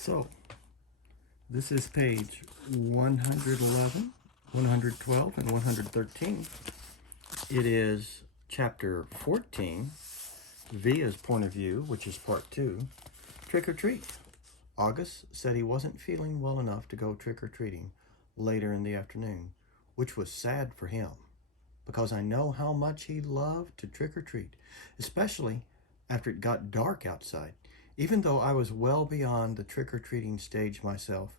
So, this is page 111, 112, and 113. It is chapter 14, Via's point of view, which is part 2, trick or treat. August said he wasn't feeling well enough to go trick-or-treating later in the afternoon, which was sad for him, because I know how much he loved to trick-or-treat, especially after it got dark outside. Even though I was well beyond the trick-or-treating stage myself,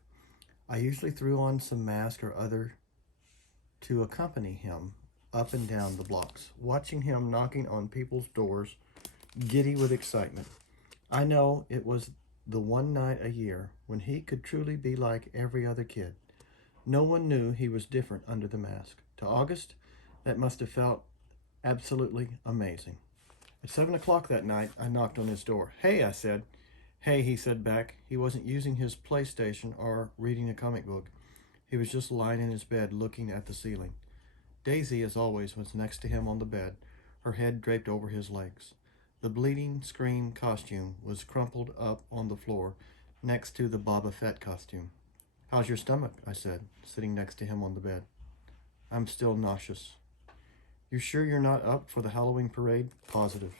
I usually threw on some mask or other to accompany him up and down the blocks, watching him knocking on people's doors, giddy with excitement. I know it was the one night a year when he could truly be like every other kid. No one knew he was different under the mask. To August, that must have felt absolutely amazing. At 7 o'clock that night, I knocked on his door. "Hey," I said. "Hey," he said back. He wasn't using his PlayStation or reading a comic book. He was just lying in his bed looking at the ceiling. Daisy, as always, was next to him on the bed, her head draped over his legs. The bleeding scream costume was crumpled up on the floor next to the Boba Fett costume. "How's your stomach?" I said, sitting next to him on the bed. "I'm still nauseous." "You sure you're not up for the Halloween parade?" "Positive."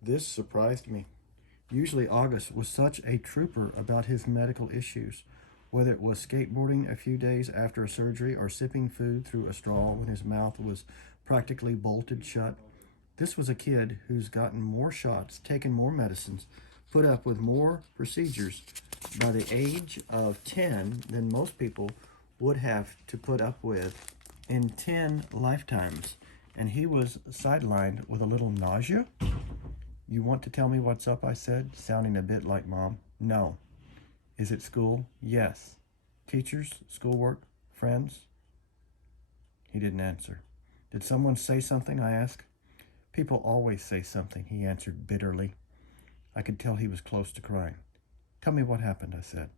This surprised me. Usually August was such a trooper about his medical issues, whether it was skateboarding a few days after a surgery or sipping food through a straw when his mouth was practically bolted shut. This was a kid who's gotten more shots, taken more medicines, put up with more procedures by the age of 10 than most people would have to put up with in 10 lifetimes. And he was sidelined with a little nausea. "You want to tell me what's up?" I said, sounding a bit like Mom. "No." "Is it school?" "Yes." "Teachers, schoolwork, friends?" He didn't answer. "Did someone say something?" I asked. "People always say something," he answered bitterly. I could tell he was close to crying. "Tell me what happened," I said.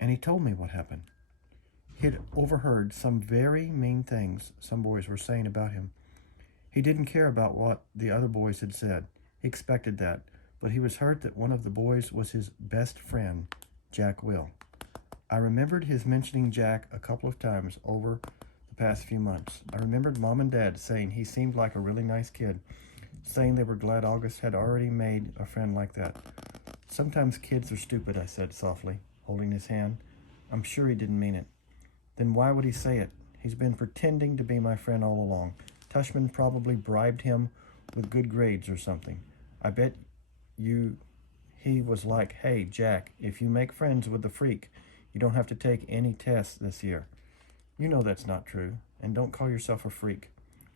And he told me what happened. He'd overheard some very mean things some boys were saying about him. He didn't care about what the other boys had said. He expected that, but he was hurt that one of the boys was his best friend, Jack Will. I remembered his mentioning Jack a couple of times over the past few months. I remembered Mom and Dad saying he seemed like a really nice kid, saying they were glad August had already made a friend like that. "Sometimes kids are stupid," I said softly, holding his hand. "I'm sure he didn't mean it." "Then why would he say it? He's been pretending to be my friend all along. Tushman probably bribed him with good grades or something. I bet he was like, 'Hey, Jack, if you make friends with the freak, you don't have to take any tests this year.' You know that's not true, and don't call yourself a freak."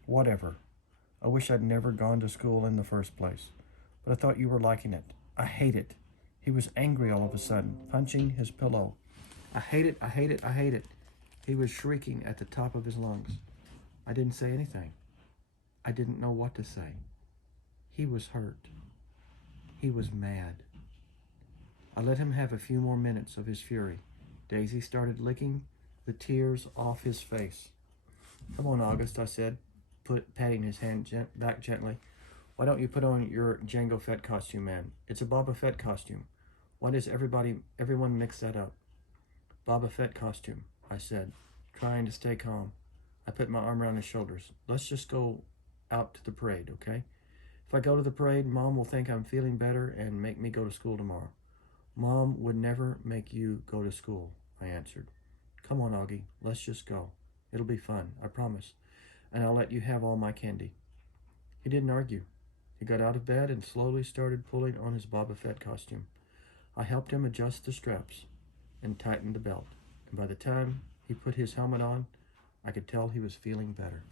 "Whatever. I wish I'd never gone to school in the first place. But I thought you were liking it." "I hate it." He was angry all of a sudden, punching his pillow. "I hate it, I hate it, I hate it." He was shrieking at the top of his lungs. I didn't say anything. I didn't know what to say. He was hurt. He was mad. I let him have a few more minutes of his fury. Daisy started licking the tears off his face. "Come on, August," I said, patting his hand back gently. "Why don't you put on your Jango Fett costume, man? It's a Boba Fett costume. Why does everyone mix that up?" "Boba Fett costume," I said, trying to stay calm. I put my arm around his shoulders. "Let's just go out to the parade, okay? If I go to the parade, Mom will think I'm feeling better and make me go to school tomorrow." "Mom would never make you go to school," I answered. "Come on, Augie, let's just go. It'll be fun, I promise. And I'll let you have all my candy." He didn't argue. He got out of bed and slowly started pulling on his Boba Fett costume. I helped him adjust the straps and tighten the belt. And by the time he put his helmet on, I could tell he was feeling better.